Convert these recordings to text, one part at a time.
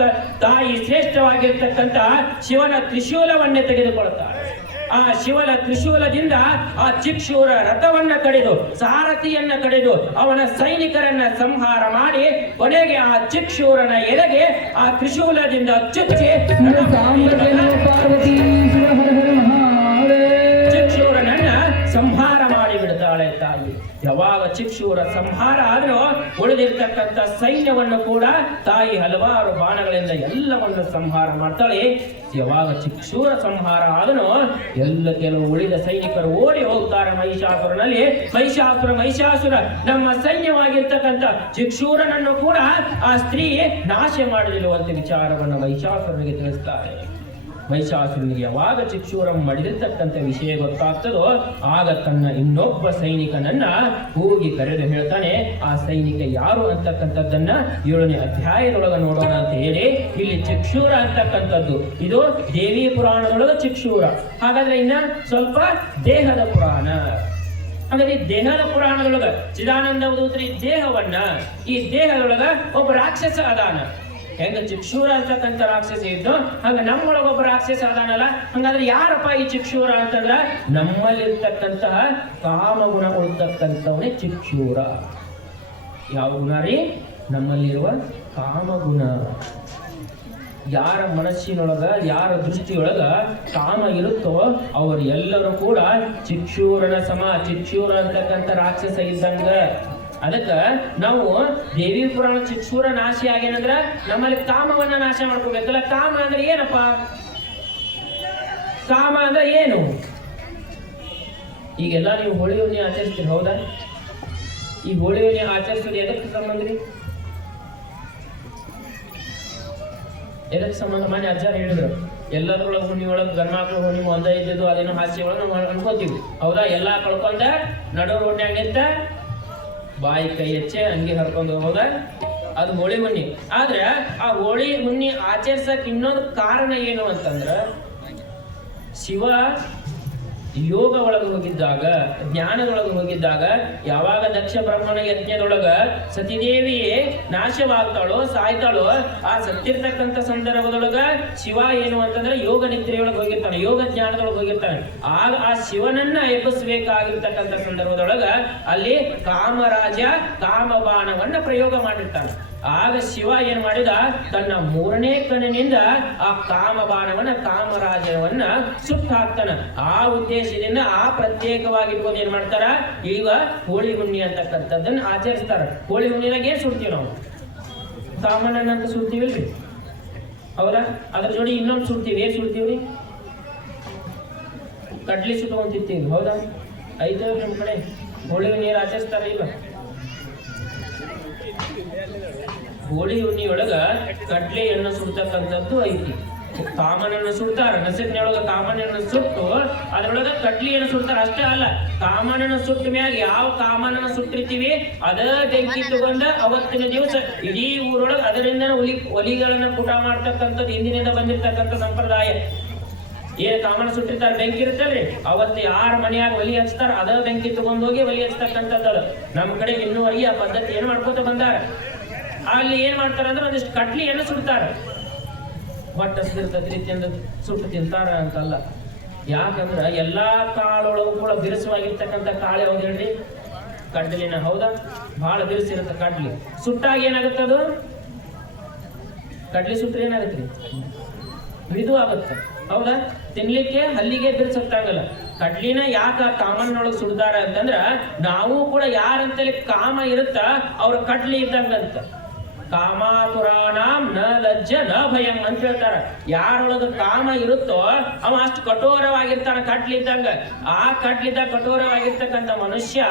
ಒಳಗ ತಾಯಿ ಶ್ರೇಷ್ಠವಾಗಿರ್ತಕ್ಕಂಥ ಶಿವನ ತ್ರಿಶೂಲವನ್ನೇ ತೆಗೆದುಕೊಳ್ತಾಳೆ ಆ ಶಿವನ ತ್ರಿಶೂಲದಿಂದ ಆ ಚಿಕ್ಷೂರ ರಥವನ್ನ ಕಡಿದು, ಸಾರಥಿಯನ್ನ ಕಡಿದು, ಅವನ ಸೈನಿಕರನ್ನ ಸಂಹಾರ ಮಾಡಿ ಕೊನೆಗೆ ಆ ಚಿಕ್ಷೂರನ ಎಲೆಗೆ ಆ ತ್ರಿಶೂಲದಿಂದ ಚುಚ್ಚಿ ಯಾವಾಗ ಚಿಕ್ಷೂರ ಸಂಹಾರ ಆದರೂ ಉಳಿದಿರ್ತಕ್ಕಂಥ ಸೈನ್ಯವನ್ನು ಕೂಡ ತಾಯಿ ಹಲವಾರು ಬಾಣಗಳಿಂದ ಎಲ್ಲವನ್ನು ಸಂಹಾರ ಮಾಡ್ತಾಳೆ. ಯಾವಾಗ ಚಿಕ್ಷೂರ ಸಂಹಾರ ಆದನು ಎಲ್ಲ ಕೆಲವು ಉಳಿದ ಸೈನಿಕರು ಓಡಿ ಹೋಗ್ತಾರೆ ಮಹಿಷಾಸುರನಲ್ಲಿ. ಮಹಿಷಾಸುರ ಮಹಿಷಾಸುರ, ನಮ್ಮ ಸೈನ್ಯವಾಗಿರ್ತಕ್ಕಂಥ ಚಿಕ್ಷೂರನನ್ನು ಕೂಡ ಆ ಸ್ತ್ರೀ ನಾಶ ಮಾಡಲಿರುವಂತೆ ವಿಚಾರವನ್ನು ಮಹಿಷಾಸುರನಿಗೆ ತಿಳಿಸ್ತಾರೆ. ಮಹಿಷಾಸುರನಿಗೆ ಯಾವಾಗ ಚಿಕ್ಷೂರಂ ಮಡಿದಿರ್ತಕ್ಕಂಥ ವಿಷಯ ಗೊತ್ತಾಗ್ತದೋ ಆಗ ತನ್ನ ಇನ್ನೊಬ್ಬ ಸೈನಿಕನನ್ನ ಹೋಗಿ ಕರೆದು ಹೇಳ್ತಾನೆ, ಆ ಸೈನಿಕ ಯಾರು ಅಂತಕ್ಕಂಥದ್ದನ್ನ ಏಳನೇ ಅಧ್ಯಾಯದೊಳಗ ನೋಡೋಣ ಅಂತ ಹೇಳಿ, ಇಲ್ಲಿ ಚಿಕ್ಷೂರ ಅಂತಕ್ಕಂಥದ್ದು. ಇದು ದೇವಿ ಪುರಾಣದೊಳಗ ಚಿಕ್ಷೂರ. ಹಾಗಾದ್ರೆ ಇನ್ನ ಸ್ವಲ್ಪ ದೇಹದ ಪುರಾಣ. ಹಾಗಾದ್ರೆ ದೇಹದ ಪುರಾಣದೊಳಗ ಚಿದಾನಂದ ದೇಹವನ್ನ, ಈ ದೇಹದೊಳಗ ಒಬ್ಬ ರಾಕ್ಷಸ ಅದಾನ. ಹೆಂಗ ಚಿಕ್ಷೂರ ಅಂತಕ್ಕಂಥ ರಾಕ್ಷಸ ಇದ್ದು, ಹಂಗೆ ನಮ್ಮೊಳಗೊಬ್ಬ ರಾಕ್ಷಸ ಅದಾನಲ್ಲ, ಹಂಗಾದ್ರೆ ಯಾರಪ್ಪ ಈ ಚಿಕ್ಷೂರ ಅಂತಂದ್ರ? ನಮ್ಮಲ್ಲಿರ್ತಕ್ಕಂತಹ ಕಾಮಗುಣ ಉಳ್ತಕ್ಕಂಥವನೇ ಚಿಕ್ಷೂರ. ಯಾವ ಗುಣ ರೀ? ನಮ್ಮಲ್ಲಿರುವ ಕಾಮಗುಣ. ಯಾರ ಮನಸ್ಸಿನೊಳಗ, ಯಾರ ದೃಷ್ಟಿಯೊಳಗ ಕಾಮ ಇರುತ್ತೋ ಅವರು ಎಲ್ಲರೂ ಕೂಡ ಚಿಕ್ಷೂರನ ಸಮ, ಚಿಕ್ಷೂರ ಅಂತಕ್ಕಂಥ ರಾಕ್ಷಸ ಇದ್ದಂಗ ಅದಕ್ಕ ನಾವು ದೇವಿ ಪುರಾಣ ಚಿಕ್ಷೂರ ನಾಶಿ ಆಗೇನಂದ್ರ ನಮ್ಮಲ್ಲಿ ಕಾಮವನ್ನ ನಾಶ ಮಾಡ್ಕೋಬೇಕಲ್ಲ ಕಾಮ ಅಂದ್ರೆ ಏನಪ್ಪ? ಕಾಮ ಅಂದ್ರೆ ಏನು? ಈಗೆಲ್ಲ ನೀವು ಹೋಳಿ ಹುಣ್ಣಿ ಆಚರಿಸ್ತೀರಿ, ಹೌದಾ? ಈ ಹೋಳಿ ಹುಣ್ಣಿ ಆಚರಿಸೋದು ಎದಕ್ಕೆ ಸಂಬಂಧ ರೀ? ಎದಕ್ಕೆ ಸಂಬಂಧ? ಮನೆ ಅಜ್ಜಾರು ಹೇಳಿದ್ರು ಎಲ್ಲದ್ರೊಳಗೆ ಹುಣ್ಣಿ ಒಳಗೆ ಗಂಡ್ಮಕ್ಳು ಹುಣ್ಣಿ ಒಂದ ಇದ್ದಿದ್ದು, ಅದೇನೋ ಹಾಸ್ಯ ಒಳಗೆ ನಾವು ಅನ್ಕೋತೀವಿ ಹೌದಾ? ಎಲ್ಲಾ ಕಳ್ಕೊಂಡ ನಡು ರೋಡ್ನ್ಯಾಗ ನಿಂತ ಬಾಯಿ ಕೈ ಹೆಚ್ಚೆ ಅಂಗಿ ಹರ್ಕೊಂಡು ಹೋದ ಅದು ಹೋಳಿ ಹುಣ್ಣಿ. ಆದ್ರೆ ಆ ಹೋಳಿ ಹುಣ್ಣಿ ಆಚರಿಸಕ್ ಇನ್ನೊಂದು ಕಾರಣ ಏನು ಅಂತಂದ್ರ, ಶಿವ ಯೋಗ ಒಳಗೆ ಹೋಗಿದ್ದಾಗ ಜ್ಞಾನದೊಳಗೆ ಹೋಗಿದ್ದಾಗ ಯಾವಾಗ ದಕ್ಷ ಬ್ರಹ್ಮನ ಯಜ್ಞದೊಳಗ ಸತಿದೇವಿ ನಾಶವಾಗ್ತಾಳೋ, ಸಾಯ್ತಾಳೋ, ಆ ಸತ್ತಿರ್ತಕ್ಕಂಥ ಸಂದರ್ಭದೊಳಗ ಶಿವ ಏನು ಅಂತಂದ್ರೆ ಯೋಗ ನಿದ್ರೆಯೊಳಗೆ ಹೋಗಿರ್ತಾನೆ, ಯೋಗ ಜ್ಞಾನದೊಳಗೆ ಹೋಗಿರ್ತಾನೆ. ಆಗ ಆ ಶಿವನನ್ನ ಎಬ್ಬಿಸ್ಬೇಕಾಗಿರ್ತಕ್ಕಂಥ ಸಂದರ್ಭದೊಳಗ ಅಲ್ಲಿ ಕಾಮರಾಜ ಕಾಮಬಾಣವನ್ನ ಪ್ರಯೋಗ ಮಾಡಿರ್ತಾನೆ. ಆಗ ಶಿವ ಏನ್ ಮಾಡಿದ? ತನ್ನ ಮೂರನೇ ಕಣ್ಣಿನಿಂದ ಆ ಕಾಮಬಾಣವನ್ನ, ಕಾಮರಾಜನವನ್ನ ಸುಟ್ಟು ಹಾಕ್ತಾನ ಆ ಉದ್ದೇಶದಿಂದ ಆ ಪ್ರತ್ಯೇಕವಾಗಿ ಇಟ್ಕೊಂಡು ಏನ್ ಮಾಡ್ತಾರ? ಈಗ ಹೋಳಿ ಹುಣ್ಣಿ ಅಂತಕ್ಕಂಥದ್ದನ್ನ ಆಚರಿಸ್ತಾರ. ಹೋಳಿ ಹುಣ್ಣಿನಾಗ ಏನ್ ಸುಡ್ತೀವಿ ನಾವು? ಕಾಮಣ್ಣನ ಅಂತ ಸುಡ್ತೀವಿಲ್ರಿ. ಹೌದಾ? ಅದ್ರ ಜೋಡಿ ಇನ್ನೊಂದು ಸುಡ್ತೀವಿ. ಏನ್ ಸುಡ್ತೀವ್ರಿ? ಕಡ್ಲಿ ಸುಟ್ಟು ಅಂತಿರ್ತೀವಿ ಹೌದಾ? ಐತೆ ನಿಮ್ ಕಡೆ ಹೋಳಿ ಹುಣ್ಣಿ ಆಚರಿಸ್ತಾರ ಇಲ್ಲ ಹೋಳಿ ಹುಣ್ಣಿಯೊಳಗ ಕಡ್ಲೆಯನ್ನು ಸುಡ್ತಕ್ಕಂಥದ್ದು ಐತಿ. ಕಾಮನನ್ನು ಸುಡ್ತಾರ ನಸಿನೊಳಗ ಕಾಮನನ್ನು ಸುಟ್ಟು ಅದ್ರೊಳಗ ಕಡ್ಲಿಯನ್ನು ಸುಡ್ತಾರ. ಅಷ್ಟೇ ಅಲ್ಲ, ಕಾಮನನ್ನು ಸುಟ್ಟ ಮ್ಯಾಗ ಯಾವ ಕಾಮನನ್ನ ಸುಟ್ಟಿರ್ತೀವಿ? ಅದ ಬೆಂಕಿ ತಗೊಂಡ ಅವತ್ತಿನ ದಿವಸ ಇಡೀ ಊರೊಳಗ ಅದರಿಂದ ಒಲಿ, ಒಲಿಗಳನ್ನ ಪುಟ ಮಾಡ್ತಕ್ಕಂಥದ್ದು ಹಿಂದಿನಿಂದ ಬಂದಿರ್ತಕ್ಕಂಥ ಸಂಪ್ರದಾಯ. ಏನ್ ಕಾಮನ ಸುಟ್ಟಿರ್ತಾರ? ಬೆಂಕಿ ಇರ್ತಲ್ರಿ ಅವತ್ತು ಯಾರ ಮನೆಯಾಗ ಒಲಿ ಹಚ್ತಾರ? ಅದ ಬೆಂಕಿ ತಗೊಂಡೋಗಿ ಒಲಿ ಹಚ್ತಕ್ಕಂಥದ್ದು ನಮ್ ಕಡೆ ಇನ್ನೂ ಅಯ್ಯ ಪದ್ಧತಿ ಏನ್ ಮಾಡ್ಕೋತ ಬಂದಾರ? ಅಲ್ಲಿ ಏನ್ ಮಾಡ್ತಾರೆ ಅಂದ್ರೆ ಒಂದಿಷ್ಟು ಕಟ್ಲಿಯನ್ನು ಸುಡ್ತಾರೆ. ಬಟ್ ಹಸಿದಿರ್ತದ ರೀತಿಯಿಂದ ಸುಟ್ಟು ತಿಂತಾರ ಅಂತಲ್ಲ. ಯಾಕಂದ್ರೆ ಎಲ್ಲಾ ಕಾಳೊಳಗೂ ಕೂಡ ಬಿರುಸವಾಗಿರ್ತಕ್ಕಂಥ ಕಾಳು ಯಾವ್ದು ಹೇಳ್ರಿ? ಕಡ್ಲಿನ ಹೌದಾ? ಬಹಳ ಬಿರುಸಿರುತ್ತೆ ಕಡ್ಲಿ. ಸುಟ್ಟಾಗ ಏನಾಗುತ್ತೆ ಅದು? ಕಡ್ಲಿ ಸುಟ್ಟರೆ ಏನಾಗುತ್ತೆ ಮೃದು ಆಗುತ್ತೆ. ಹೌದಾ? ತಿನ್ಲಿಕ್ಕೆ ಹಲ್ಲಿಗೆ ಬಿರ್ಸಕ್ಕಾಗಲ್ಲ ಕಡ್ಲಿನ ಯಾಕ ಕಾಮನ್ನೊಳಗೆ ಸುಡ್ದಾರ ಅಂತಂದ್ರ ನಾವು ಕೂಡ ಯಾರಂತೇಳಿ ಕಾಮ ಇರುತ್ತ, ಅವ್ರ ಕಡ್ಲಿ ಇದ್ದಂಗಂತ. ಕಾಮಾತುರಾಣಾಂ ನ ಲಜ್ಜ, ನ ಭಯಂ ಅಂತ ಹೇಳ್ತಾರ. ಯಾರೊಳಗ ಕಾಮ ಇರುತ್ತೋ ಅವ ಅಷ್ಟು ಕಠೋರವಾಗಿರ್ತಾನ ಕಟ್ಲಿದ್ದಂಗ. ಆ ಕಟ್ಲಿದ್ದ ಕಠೋರವಾಗಿರ್ತಕ್ಕಂಥ ಮನುಷ್ಯ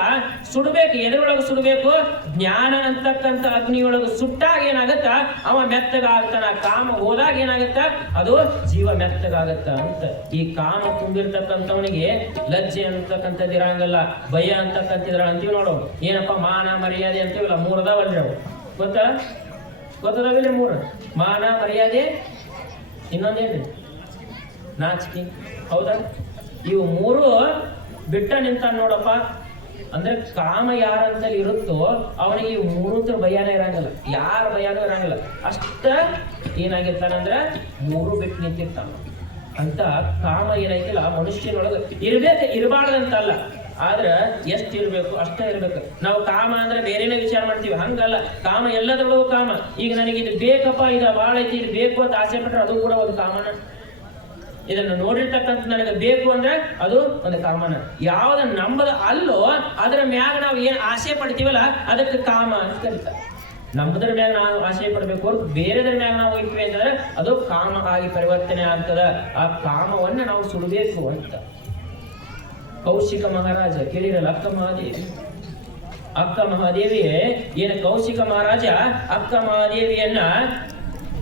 ಸುಡ್ಬೇಕು, ಎದುರೊಳಗೆ ಸುಡಬೇಕು? ಜ್ಞಾನ ಅಂತಕ್ಕಂಥ ಅಗ್ನಿಯೊಳಗೆ ಸುಟ್ಟಾಗ ಏನಾಗತ್ತ? ಅವ ಮೆತ್ತಗಾಗ್ತಾನ. ಕಾಮ ಹೋದಾಗ ಏನಾಗತ್ತ? ಅದು ಜೀವ ಮೆತ್ತಗಾಗತ್ತ ಅಂತ. ಈ ಕಾಮ ತುಂಬಿರ್ತಕ್ಕಂಥವನಿಗೆ ಲಜ್ಜೆ ಅಂತಕ್ಕಂಥದ್ದು ಇರಂಗಿಲ್ಲ, ಭಯ ಅಂತಕ್ಕಂಥದ್ರ ಅಂತೀವಿ ನೋಡು. ಏನಪ್ಪ ಮಾನ ಮರ್ಯಾದೆ ಅಂತೀವಲ್ಲ ಮೂರದವಲ್ರಿ ಅವು. ಗೊತ್ತಾ? ಗೊತ್ತದಾವಿಲ್ಲ ಮೂರು? ಮಾನ, ಮರ್ಯಾದೆ. ಇನ್ನೊಂದೇನ್ರಿ ನಾಚಿಕೆ. ಹೌದಾ? ಇವು ಮೂರು ಬಿಟ್ಟ ನಿಂತ ನೋಡಪ್ಪ. ಅಂದ್ರೆ ಕಾಮ ಯಾರಂತಲ್ಲಿ ಇರುತ್ತೋ ಅವನಿಗೆ ಈ ಮೂರು ಭಯಾನೇ ಇರಂಗಿಲ್ಲ. ಯಾರ ಭಯಾನೂ ಇರಂಗಿಲ್ಲ. ಅಷ್ಟ ಏನಾಗಿರ್ತಾನಂದ್ರ ಮೂರು ಬಿಟ್ಟು ನಿಂತಿರ್ತಾನ. ಅಂತ ಕಾಮ ಏನೈತಿಲ್ಲ, ಮನುಷ್ಯನೊಳಗೆ ಇರ್ಬೇಕು, ಇರಬಾರ್ದಂತಲ್ಲ. ಆದ್ರ ಎಷ್ಟ್ ಇರ್ಬೇಕು, ಅಷ್ಟೇ ಇರ್ಬೇಕು. ನಾವು ಕಾಮ ಅಂದ್ರೆ ಬೇರೆನೇ ವಿಚಾರ ಮಾಡ್ತೀವಿ, ಹಂಗಲ್ಲ. ಕಾಮ ಎಲ್ಲದರೊಳಗೂ ಕಾಮ. ಈಗ ನನಗೆ ಇದು ಬೇಕಪ್ಪ, ಇದು ಭಾಳ ಐತಿ, ಇದು ಬೇಕು ಅಂತ ಆಸೆ ಪಟ್ರೆ ಅದು ಕೂಡ ಒಂದು ಕಾಮನ. ಇದನ್ನು ನೋಡಿರ್ತಕ್ಕಂಥ ನನಗೆ ಬೇಕು ಅಂದ್ರೆ ಅದು ಒಂದು ಕಾಮನ. ಯಾವ್ದ ನಂಬದ ಅಲ್ಲೋ, ಅದರ ಮ್ಯಾಗ ನಾವು ಏನ್ ಆಸೆ ಪಡ್ತೀವಲ್ಲ, ಅದಕ್ಕೆ ಕಾಮ ಅಂತ ಕರೀತಾರೆ. ನಮ್ಮದ್ರ ಮ್ಯಾಗ ನಾವು ಆಸೆ ಪಡ್ಬೇಕು ಹೊರತು ಬೇರೆದ್ರ ಮ್ಯಾಗ ನಾವು ಇಟ್ವಿ ಅಂತಂದ್ರೆ ಅದು ಕಾಮ ಆಗಿ ಪರಿವರ್ತನೆ ಆಗ್ತದ. ಆ ಕಾಮವನ್ನ ನಾವು ಸುಡಬೇಕು ಅಂತ. ಕೌಶಿಕ ಮಹಾರಾಜ, ಕೇಳಿರಲ್ಲ ಅಕ್ಕ ಮಹಾದೇವಿ? ಅಕ್ಕ ಮಹಾದೇವಿ ಏನು ಕೌಶಿಕ ಮಹಾರಾಜ? ಅಕ್ಕ ಮಹಾದೇವಿಯನ್ನ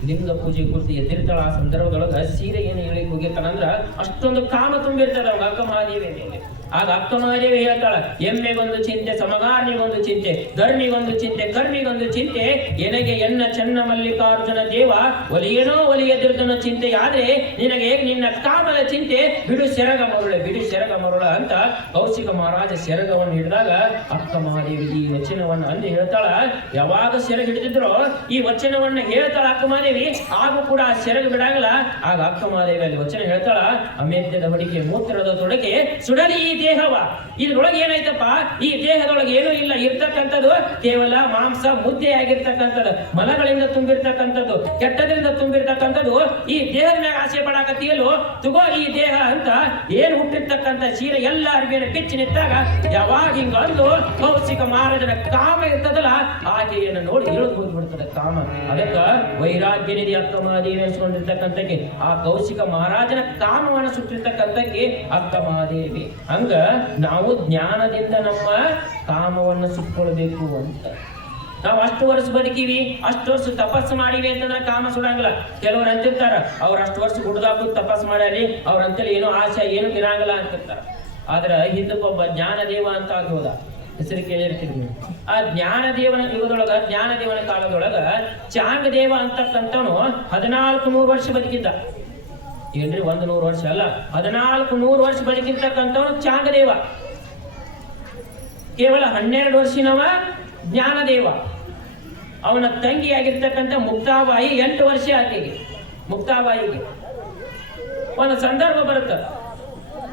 ಲಿಂಗ ಪೂಜೆ ಕುರಿತು ಎದ್ದಿರ್ತಾಳ ಆ ಸಂದರ್ಭದೊಳಗ ಸೀರೆ ಏನು ಹೇಳಿ ಹೋಗಿರ್ತಾನಂದ್ರ ಅಷ್ಟೊಂದು ಕಾಮ ತುಂಬಿರ್ತದ ಅವಾಗ ಅಕ್ಕ ಮಹಾದೇವಿ ಮೇಲೆ. ಆಗ ಅಕ್ಕಮಹಾದೇವಿ ಹೇಳ್ತಾಳೆ, ಎಮ್ಮೆಗೊಂದು ಚಿಂತೆ, ಸಮಗಾರ್ನಿಗೊಂದು ಚಿಂತೆ, ಧರ್ಮಿಗೊಂದು ಚಿಂತೆ, ಕರ್ಮಿಗೊಂದು ಚಿಂತೆ, ಎನಗೆ ಎನ್ನ ಚೆನ್ನ ಮಲ್ಲಿಕಾರ್ಜುನ ದೇವ, ಒಲಿಯೇನೋ ಒಲಿಯದಿರ್ದನ ಚಿಂತೆ, ಆದ್ರೆ ನಿನಗೆ ನಿನ್ನ ಕಾಮದ ಚಿಂತೆ, ಬಿಡು ಸೆರಗ ಮರುಳ, ಬಿಡು ಸೆರಗ ಮರುಳ ಅಂತ ಕೌಶಿಕ ಮಹಾರಾಜ ಸೆರಗವನ್ನು ಹಿಡಿದಾಗ ಅಕ್ಕ ಮಹಾದೇವಿ ಈ ವಚನವನ್ನ ಅಲ್ಲಿ ಹೇಳ್ತಾಳ. ಯಾವಾಗ ಸೆರಗ ಹಿಡಿದಿದ್ರೋ ಈ ವಚನವನ್ನ ಹೇಳ್ತಾಳ ಅಕ್ಕ ಮಹಾದೇವಿ. ಆಗ ಕೂಡ ಆ ಸೆರಗ ಬಿಡಾಗಲ್ಲ. ಆಗ ಅಕ್ಕ ಮಹಾದೇವಿ ಅಲ್ಲಿ ವಚನ ಹೇಳ್ತಾಳ, ಅಮೇದ್ಯದ ಹೊಡಿಕೆ ಮೂತ್ರದ ತೊಡಕೆ ಸುಡಲಿ ದೇಹವ. ಇದ್ರೊಳಗೆ ಏನಾಯ್ತಪ್ಪ? ಈ ದೇಹದೊಳಗೆ ಏನೂ ಇಲ್ಲ. ಇರ್ತಕ್ಕಂಥದ್ದು ಕೇವಲ ಮಾಂಸ ಮುದ್ದೆ ಆಗಿರ್ತಕ್ಕಂಥದ್ದು, ಮಲಗಳಿಂದ ತುಂಬಿರ್ತಕ್ಕಂಥದ್ದು, ಕೆಟ್ಟದ್ರಿಂದ ತುಂಬಿರ್ತಕ್ಕಂಥದ್ದು. ಈ ದೇಹದ ಮ್ಯಾಗ ಆಸೆ ಪಡಾಕತ್ತೀಯಲ್ಲೋ? ತುಗೋ ಈ ದೇಹ ಅಂತ ಏನ್ ಹುಟ್ಟಿರ್ತಕ್ಕಂಥ ಸೀರೆ ಎಲ್ಲ ಅರ್ಬಿನ ಕಿಚ್ಚಿ ನಿಂತಾಗ ಯಾವಾಗ ಹಿಂಗ ಅಂದು ಕೌಶಿಕ ಮಹಾರಾಜನ ಕಾಮ ಇರ್ತದಲ್ಲ, ಆಕೆಯನ್ನು ನೋಡಿ ಇಳಿದು ಹೋಗ್ಬಿಡ್ತದೆ ಕಾಮ. ಅದಕ್ಕ ವೈರಾಗ್ಯ ನಿಧಿ ಅಕ್ಕ ಮಹಾದೇವಿ ಅನ್ಸ್ಕೊಂಡಿರ್ತಕ್ಕಂಥಕ್ಕೆ ಆ ಕೌಶಿಕ ಮಹಾರಾಜನ ಕಾಮವನ್ನು ಸುಟ್ಟಿರ್ತಕ್ಕಂಥಕ್ಕೆ ಅಕ್ಕ ಮಹಾದೇವಿ ಹಂಗ ನಾವು ಜ್ಞಾನದಿಂದ ನಮ್ಮ ಕಾಮವನ್ನು ಸುಟ್ಕೊಳ್ಬೇಕು ಅಂತ. ನಾವು ಅಷ್ಟು ವರ್ಷ ಬದುಕೀವಿ, ಅಷ್ಟು ವರ್ಷ ತಪಸ್ಸು ಮಾಡಿವಿ ಅಂತಂದ್ರೆ ಕಾಮ ಸುಡಂಗಿಲ್ಲ. ಕೆಲವ್ರು ಅಂತಿರ್ತಾರ, ಅವ್ರು ಅಷ್ಟು ವರ್ಷ ಹುಡ್ದಾಕು ತಪಸ್ಸು ಮಾಡ್ಯಾರಿ ಅವ್ರ ಅಂತೇಳಿ ಏನೋ ಆಸೆ, ಏನು ಇರಂಗಿಲ್ಲ ಅಂತಿರ್ತಾರ. ಆದ್ರ ಹಿಂದಕ್ಕೊಬ್ಬ ಜ್ಞಾನದೇವ ಅಂತ ಆಗಿ ಹೋದ ಹೆಸರು ಕೇಳಿರ್ತೀರಿ ನೀವು ಆ ಜ್ಞಾನದೇವನ ಯುಗದೊಳಗ ಜ್ಞಾನದೇವನ ಕಾಲದೊಳಗ ಚಾಂಗದೇವ ಅಂತಕ್ಕಂಥವನು ಹದಿನಾಲ್ಕು ನೂರು ವರ್ಷ ಬದುಕಿದ್ದ. ಏನ್ರಿ ಒಂದು ನೂರು ವರ್ಷ ಅಲ್ಲ? ಹದಿನಾಲ್ಕು ನೂರು ವರ್ಷ ಬದುಕಿರ್ತಕ್ಕಂಥವನು ಚಾಂಗದೇವ ಕೇವಲ ಹನ್ನೆರಡು ವರ್ಷಿನವ ಜ್ಞಾನದೇವ. ಅವನ ತಂಗಿಯಾಗಿರ್ತಕ್ಕಂಥ ಮುಕ್ತಾಬಾಯಿ ಎಂಟು ವರ್ಷ ಆಕೆಗೆ, ಮುಕ್ತಾಬಾಯಿಗೆ. ಒಂದು ಸಂದರ್ಭ ಬರುತ್ತೆ.